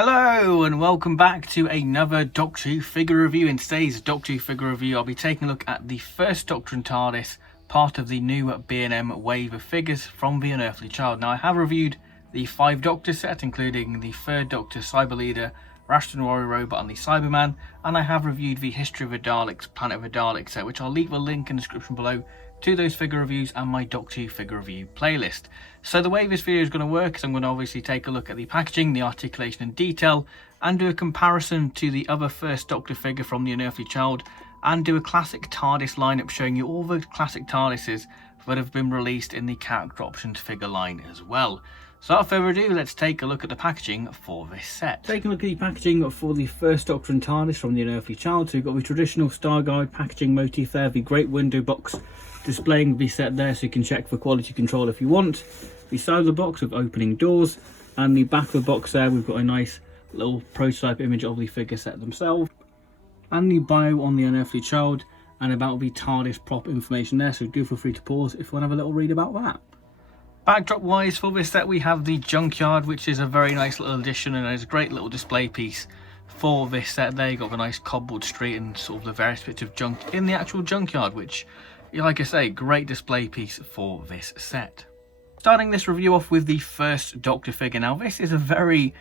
Hello and welcome back to another Doctor Who figure review. In today's Doctor Who figure review, I'll be taking a look at the first Doctor and TARDIS, part of the new B&M wave of figures from The Unearthly Child. Now, I have reviewed the 5 Doctor set, including the 3rd Doctor, Cyber Leader, Rashton Warrior Robot and the Cyberman, and I have reviewed the History of the Daleks, Planet of the Daleks set, which I'll leave a link in the description below to those figure reviews and my Doctor Who figure review playlist. So the way this video is going to work is I'm going to obviously take a look at the packaging, the articulation and detail, and do a comparison to the other first Doctor figure from The Unearthly Child, and do a classic TARDIS lineup showing you all the classic TARDISes that have been released in the character options figure line as well. So without further ado, let's take a look at the packaging for this set. Taking a look at the packaging for the first Doctor and TARDIS from The Unearthly Child. So you've got the traditional Star Guide packaging motif there, the great window box displaying the set there so you can check for quality control if you want. The side of the box with opening doors, and the back of the box there we've got a nice little prototype image of the figure set themselves, and the bio on The Unearthly Child and about the TARDIS prop information there, so do feel free to pause if you want to have a little read about that. Backdrop wise for this set we have the Junkyard, which is a very nice little addition and is a great little display piece for this set there. You've got the nice cobbled street and sort of the various bits of junk in the actual junkyard, which, like I say, great display piece for this set. Starting this review off with the first Doctor figure. Now this is a very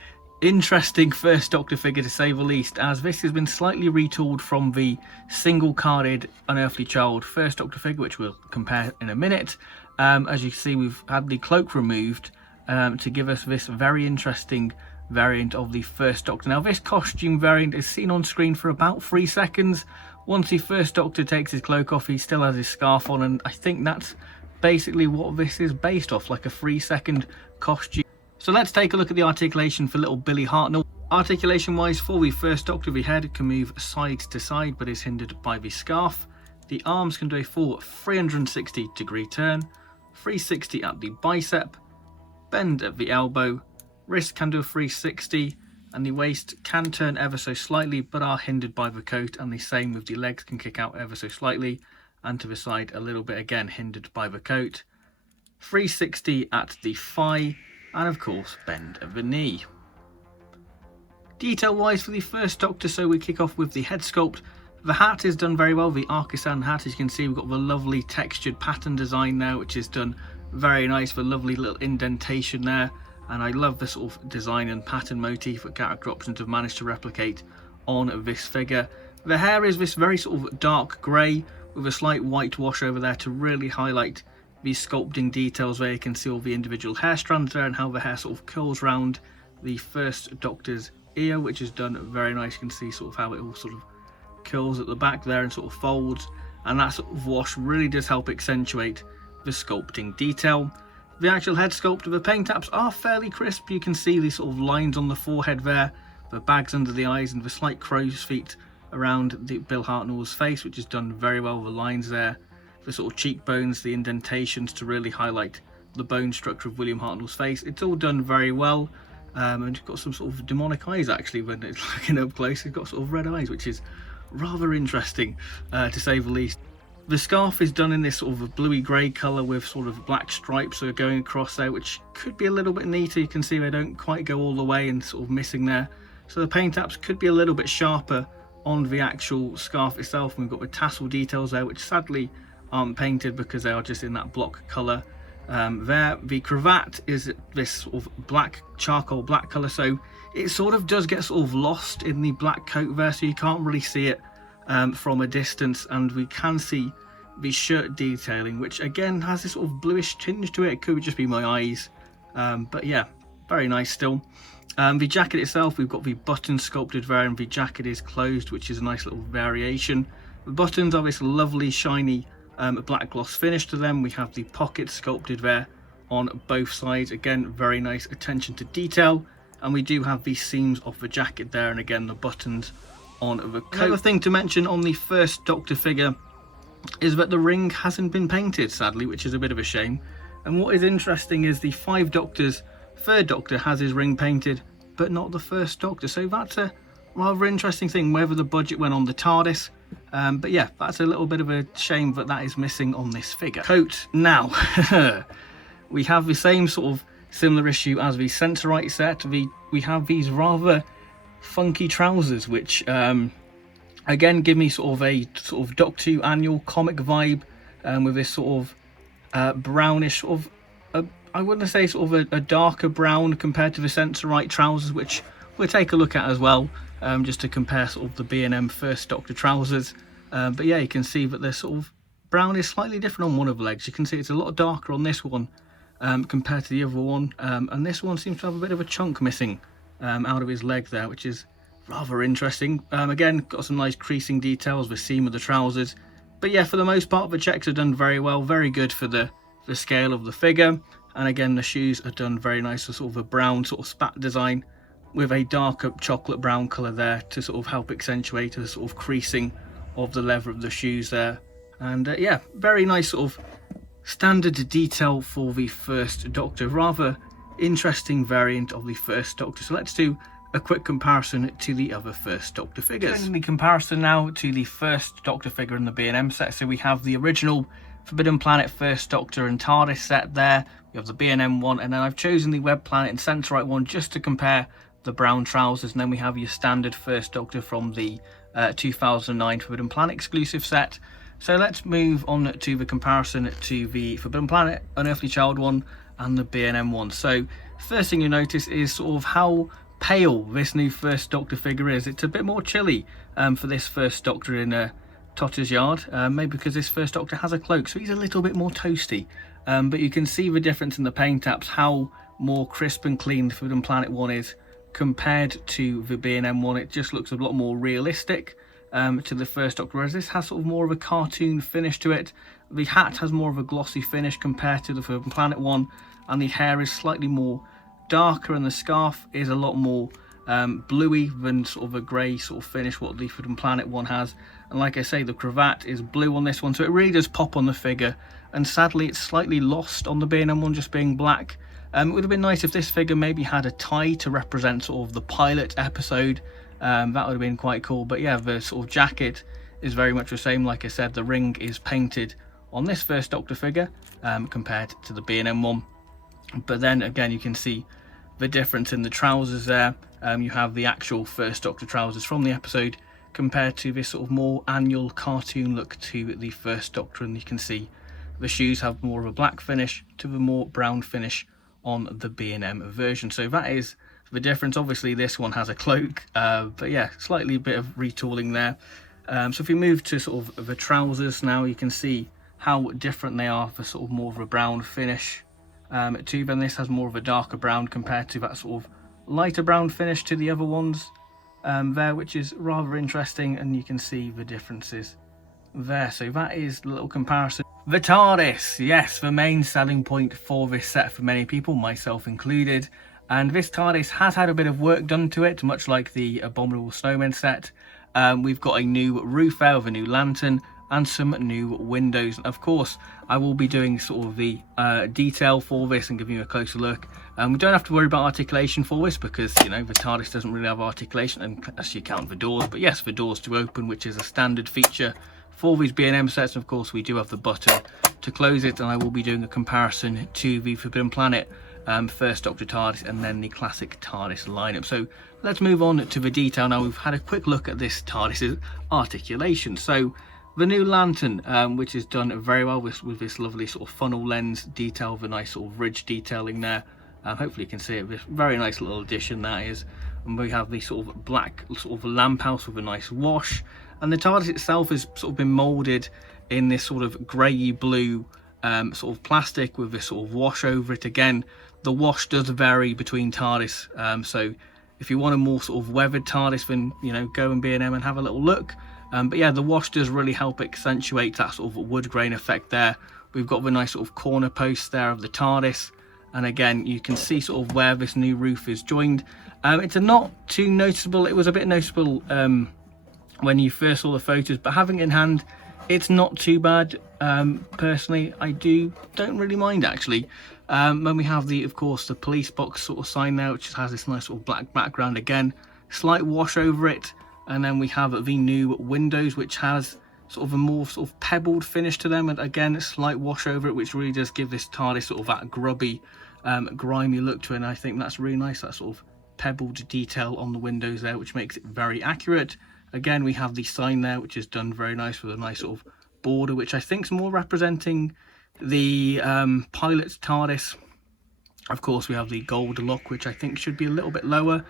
interesting first Doctor figure to say the least, as this has been slightly retooled from the single carded Unearthly Child first Doctor figure, which we'll compare in a minute. As you can see, we've had the cloak removed to give us this very interesting variant of the first Doctor. Now this costume variant is seen on screen for about 3 seconds. Once the first Doctor takes his cloak off, he still has his scarf on, and I think that's basically what this is based off, like a 3-second costume. So let's take a look at the articulation for little Billy Hartnell. Articulation wise for the first Doctor, the head can move side to side but is hindered by the scarf. The arms can do a full 360 degree turn, 360 at the bicep, bend at the elbow, wrist can do a 360, and the waist can turn ever so slightly but are hindered by the coat, and the same with the legs, can kick out ever so slightly and to the side a little bit, again hindered by the coat, 360 at the thigh, and of course bend at the knee. Detail wise for the first Doctor, so we kick off with the head sculpt. The hat is done very well, the Arkisan hat. As you can see, we've got the lovely textured pattern design there, which is done very nice, the lovely little indentation there, and I love the sort of design and pattern motif that character options have managed to replicate on this figure. The hair is this very sort of dark grey with a slight white wash over there to really highlight the sculpting details where you can see all the individual hair strands there and how the hair sort of curls round the first Doctor's ear, which is done very nice. You can see sort of how it all sort of curls at the back there and sort of folds, and that sort of wash really does help accentuate the sculpting detail. The actual head sculpt of the paint apps are fairly crisp. You can see these sort of lines on the forehead there, the bags under the eyes, and the slight crow's feet around the Bill Hartnell's face, which is done very well. The lines there, the sort of cheekbones, the indentations to really highlight the bone structure of William Hartnell's face. It's all done very well, and you've got some sort of demonic eyes actually when it's looking up close. It's got sort of red eyes, which is rather interesting to say the least. The scarf is done in this sort of a bluey grey colour with sort of black stripes that are going across there, which could be a little bit neater. You can see they don't quite go all the way and sort of missing there, so the paint apps could be a little bit sharper on the actual scarf itself. And we've got the tassel details there, which sadly aren't painted because they are just in that block colour there. The cravat is this sort of black, charcoal black colour, so it sort of does get sort of lost in the black coat there, so you can't really see it from a distance. And we can see the shirt detailing, which again has this sort of bluish tinge to it. It could just be my eyes, but yeah, very nice still. The jacket itself, we've got the buttons sculpted there, and the jacket is closed, which is a nice little variation. The buttons are this lovely shiny black gloss finish to them. We have the pockets sculpted there on both sides, again very nice attention to detail, and we do have the seams of the jacket there, and again the buttons on the coat. Another thing to mention on the first Doctor figure is that the ring hasn't been painted, sadly, which is a bit of a shame. And what is interesting is the 5 Doctors, 3rd Doctor has his ring painted, but not the first Doctor, so that's a rather interesting thing, whether the budget went on the TARDIS. But yeah, that's a little bit of a shame that that is missing on this figure. Coat now. We have the same sort of similar issue as the Centerite set. We have these rather funky trousers, which again give me sort of a sort of Doctor Who annual comic vibe, with this sort of brownish sort of I wouldn't say sort of a darker brown compared to the Centerite trousers, which we'll take a look at as well, just to compare sort of the B&M First Doctor trousers. But yeah, you can see that the sort of brown is slightly different on one of the legs. You can see it's a lot darker on this one compared to the other one, and this one seems to have a bit of a chunk missing out of his leg there, which is rather interesting. Again, got some nice creasing details, the seam of the trousers. But yeah, for the most part, the checks are done very well, very good for the scale of the figure. And again, the shoes are done very nice, so sort of a brown sort of spat design with a darker chocolate brown colour there to sort of help accentuate the sort of creasing of the leather of the shoes there. And yeah, very nice sort of standard detail for the First Doctor. Rather interesting variant of the First Doctor. So let's do a quick comparison to the other First Doctor figures. Doing the comparison now to the First Doctor figure in the B&M set. So we have the original Forbidden Planet First Doctor and TARDIS set there. We have the B&M one, and then I've chosen the Web Planet and Centerite one just to compare the brown trousers. And then we have your standard First Doctor from the 2009 Forbidden Planet exclusive set. So let's move on to the comparison to the Forbidden Planet Unearthly Child one and the B&M one. So first thing you notice is sort of how pale this new First Doctor figure is. It's a bit more chilly for this First Doctor in Totter's Yard, maybe because this First Doctor has a cloak, so he's a little bit more toasty. But you can see the difference in the paint apps, how more crisp and clean the Forbidden Planet one is compared to the B&M one. It just looks a lot more realistic to the First Doctor, whereas this has sort of more of a cartoon finish to it. The hat has more of a glossy finish compared to the Forbidden Planet one, and the hair is slightly more darker, and the scarf is a lot more bluey than sort of a grey sort of finish what the Forbidden Planet one has. And like I say, the cravat is blue on this one, so it really does pop on the figure. And sadly, it's slightly lost on the B&M one just being black. It would have been nice if this figure maybe had a tie to represent sort of the pilot episode. That would have been quite cool. But yeah, the sort of jacket is very much the same. Like I said, the ring is painted on this First Doctor figure compared to the B&M one. But then again, you can see the difference in the trousers there. You have the actual First Doctor trousers from the episode compared to this sort of more annual cartoon look to the First Doctor, and you can see the shoes have more of a black finish to the more brown finish on the B&M version. So that is the difference. Obviously this one has a cloak, but yeah, slightly a bit of retooling there. So if we move to sort of the trousers now, you can see how different they are for sort of more of a brown finish to them. This has more of a darker brown compared to that sort of lighter brown finish to the other ones there, which is rather interesting, and you can see the differences there. So that is the little comparison. The TARDIS, yes, the main selling point for this set for many people, myself included. And this TARDIS has had a bit of work done to it, much like the Abominable Snowmen set. We've got a new roof there with a new lantern and some new windows. Of course, I will be doing sort of the detail for this and giving you a closer look. We don't have to worry about articulation for this because, you know, the TARDIS doesn't really have articulation unless you count the doors. But yes, the doors to open, which is a standard feature for these B&M sets. And of course, we do have the button to close it, and I will be doing a comparison to the Forbidden Planet First Doctor TARDIS and then the classic TARDIS lineup. So let's move on to the detail now. We've had a quick look at this TARDIS's articulation. So the new lantern, which is done very well with this lovely sort of funnel lens detail, the nice sort of ridge detailing there. Hopefully you can see it. This very nice little addition that is. And we have the sort of black sort of lamp house with a nice wash. And the TARDIS itself has sort of been moulded in this sort of grey blue sort of plastic with this sort of wash over it. Again, the wash does vary between TARDIS. So if you want a more sort of weathered TARDIS, then, you know, go and B&M and have a little look. But yeah, the wash does really help accentuate that sort of wood grain effect there. We've got the nice sort of corner posts there of the TARDIS. And again, you can see sort of where this new roof is joined. It's not too noticeable. It was a bit noticeable when you first saw the photos, but having it in hand, it's not too bad. Personally, I don't really mind actually. When we have of course, the police box sort of sign there, which has this nice sort of black background again, slight wash over it. And then we have the new windows, which has sort of a more sort of pebbled finish to them, and again a slight wash over it, which really does give this TARDIS sort of that grubby grimy look to it, and I think that's really nice, that sort of pebbled detail on the windows there, which makes it very accurate. Again, we have the sign there, which is done very nice with a nice sort of border, which I think is more representing the pilot's TARDIS. Of course, we have the gold lock, which I think should be a little bit lower.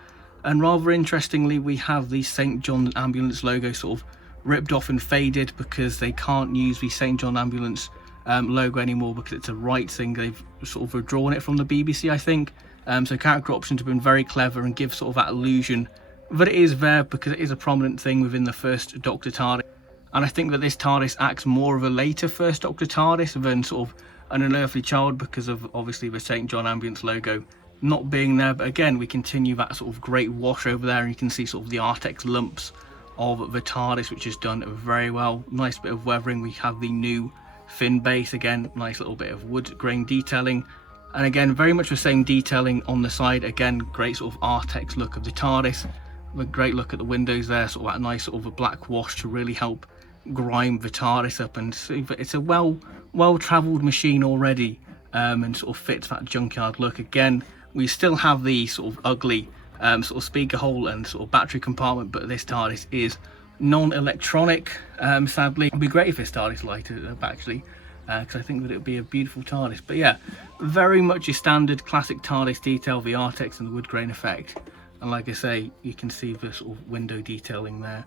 And rather interestingly, we have the St. John Ambulance logo sort of ripped off and faded, because they can't use the St. John Ambulance logo anymore, because it's a rights thing. They've sort of withdrawn it from the BBC, I think. So character options have been very clever and give sort of that illusion that it is there, because it is a prominent thing within the first Doctor TARDIS. And I think that this TARDIS acts more of a later first Doctor TARDIS than sort of An Unearthly Child, because of obviously the St. John Ambulance logo not being there. But again, we continue that sort of great wash over there, and you can see sort of the Artex lumps of the TARDIS, which is done very well. Nice bit of weathering. We have the new fin base, again, nice little bit of wood grain detailing, and again very much the same detailing on the side. Again, great sort of Artex look of the TARDIS. A great look at the windows there, sort of that nice sort of a black wash to really help grime the TARDIS up, and see that it's a well traveled machine already, and sort of fits that junkyard look. Again, we still have the sort of ugly sort of speaker hole and sort of battery compartment, but this TARDIS is non-electronic. Sadly, it'd be great if this TARDIS lighted up actually, because I think that it would be a beautiful TARDIS. But yeah, very much your standard classic TARDIS detail, the Artex and the wood grain effect. And like I say, you can see the sort of window detailing there,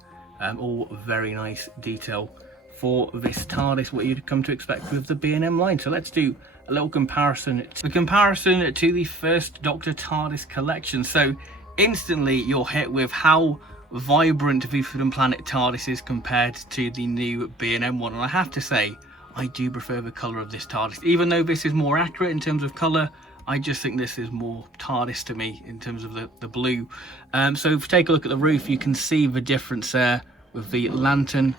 all very nice detail for this TARDIS, what you'd come to expect with the B&M line. So let's do a little comparison to the first Doctor TARDIS collection. So instantly you're hit with how vibrant the Forbidden Planet TARDIS is compared to the new B&M one, and I have to say I do prefer the colour of this TARDIS. Even though this is more accurate in terms of colour, I just think this is more TARDIS to me in terms of the blue. So if you take a look at the roof, you can see the difference there with the lantern.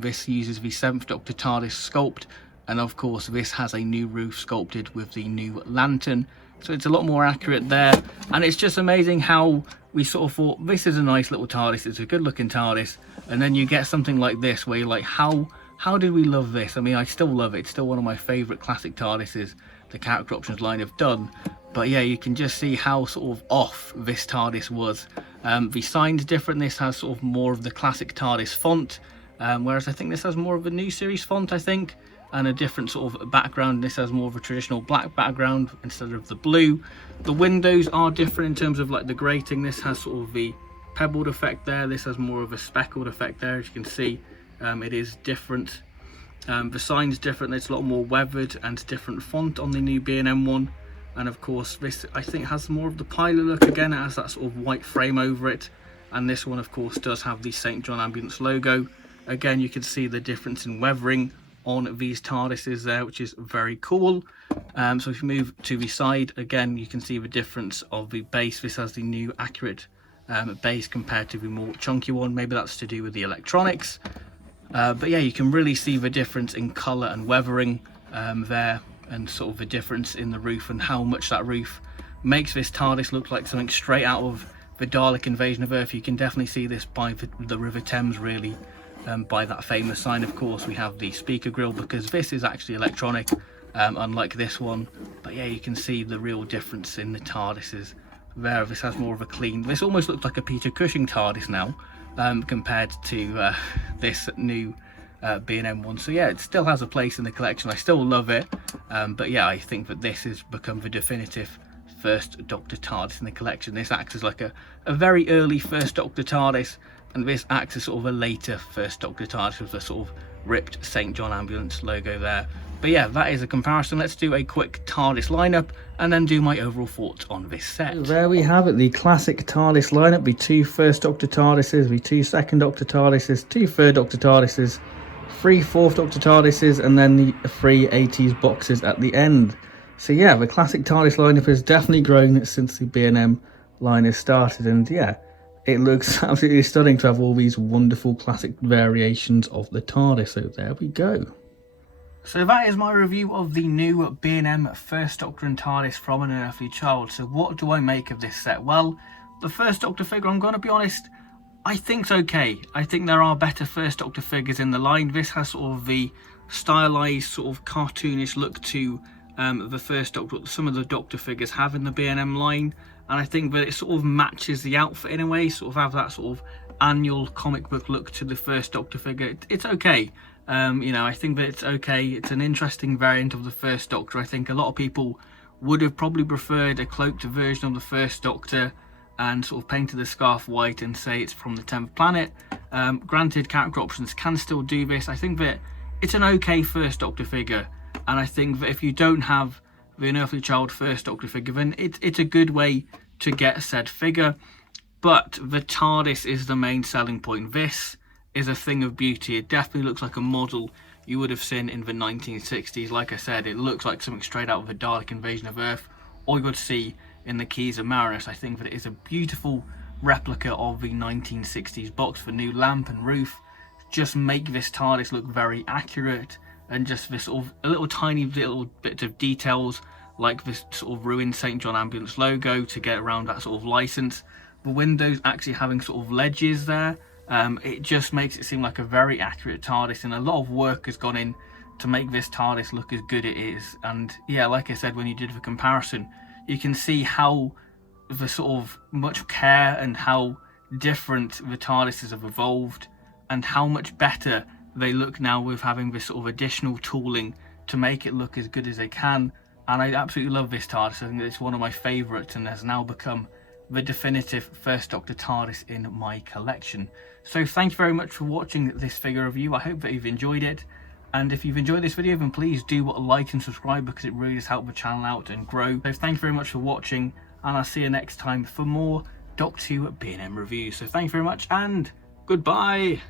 This uses the 7th Doctor TARDIS sculpt, and of course this has a new roof sculpted with the new lantern, so it's a lot more accurate there. And it's just amazing how we sort of thought this is a nice little TARDIS, it's a good looking TARDIS, and then you get something like this where you're like, how did we love this? I mean, I still love it. It's still one of my favourite classic TARDISes the character options line have done. But yeah, you can just see how sort of off this TARDIS was. The sign's different. This has sort of more of the classic TARDIS font, whereas I think this has more of a new series font, I think, and a different sort of background. This has more of a traditional black background instead of the blue. The windows are different in terms of like the grating. This has sort of the pebbled effect there. This has more of a speckled effect there. As you can see, it is different. The sign's different. It's a lot more weathered and different font on the new B&M one. And of course this I think has more of the pilot look. Again, it has that sort of white frame over it, and this one of course does have the St. John Ambulance logo. Again, you can see the difference in weathering on these TARDISes there, which is very cool. So if you move to the side, again you can see the difference of the base. This has the new accurate base compared to the more chunky one. Maybe that's to do with the electronics, but yeah, you can really see the difference in colour and weathering there, and sort of the difference in the roof and how much that roof makes this TARDIS look like something straight out of the Dalek Invasion of Earth. You can definitely see this by the River Thames, really, by that famous sign. Of course we have the speaker grill, because this is actually electronic, unlike this one. But yeah, you can see the real difference in the TARDISes there. This has more of a clean, this almost looks like a Peter Cushing TARDIS now, compared to this new B&M one. So yeah, it still has a place in the collection. I still love it, but yeah, I think that this has become the definitive first Doctor TARDIS in the collection. This acts as like a very early first Doctor TARDIS, and this acts as sort of a later first Doctor TARDIS with the sort of ripped St. John Ambulance logo there. But yeah, that is a comparison. Let's do a quick TARDIS lineup and then do my overall thoughts on this set. So there we have it, the classic TARDIS lineup. The 2 first Doctor TARDISes, the 2 second Doctor TARDISes, 2 third Doctor TARDISes, 3 fourth Doctor TARDISes, and then the 3 80s boxes at the end. So yeah, the classic TARDIS lineup has definitely grown since the B&M line has started, and yeah, it looks absolutely stunning to have all these wonderful classic variations of the TARDIS. So there we go. So that is my review of the new B&M First Doctor and TARDIS from An Unearthly Child. So what do I make of this set? Well, the First Doctor figure, I'm going to be honest, I think's okay. I think there are better First Doctor figures in the line. This has sort of the stylized, sort of cartoonish look to the first Doctor some of the Doctor figures have in the B&M line, and I think that it sort of matches the outfit in a way, sort of have that sort of annual comic book look to the first Doctor figure. It's okay. You know, I think that it's okay. It's an interesting variant of the first Doctor. I think a lot of people would have probably preferred a cloaked version of the first Doctor and sort of painted the scarf white and say it's from the 10th planet. Granted, character options can still do this. I think that it's an okay first Doctor figure, and I think that if you don't have the Unearthly Child first Doctor figure, then it's a good way to get said figure. But the TARDIS is the main selling point. This is a thing of beauty. It definitely looks like a model you would have seen in the 1960s. Like I said, it looks like something straight out of the Dalek invasion of Earth, or you would see in the Keys of Marinus. I think that it is a beautiful replica of the 1960s box. The new lamp and roof just make this TARDIS look very accurate, and just this sort of a little tiny little bits of details like this sort of ruined St. John Ambulance logo to get around that sort of license. The windows actually having sort of ledges there, it just makes it seem like a very accurate TARDIS, and a lot of work has gone in to make this TARDIS look as good it is. And yeah, like I said, when you did the comparison, you can see how the sort of much care and how different the TARDISes have evolved, and how much better they look now with having this sort of additional tooling to make it look as good as they can. And I absolutely love this TARDIS. I think it's one of my favourites and has now become the definitive first Doctor TARDIS in my collection. So thank you very much for watching this figure review. I hope that you've enjoyed it, and if you've enjoyed this video, then please do like and subscribe, because it really does help the channel out and grow. So thank you very much for watching, and I'll see you next time for more Doctor Who B&M reviews. So thank you very much, and goodbye.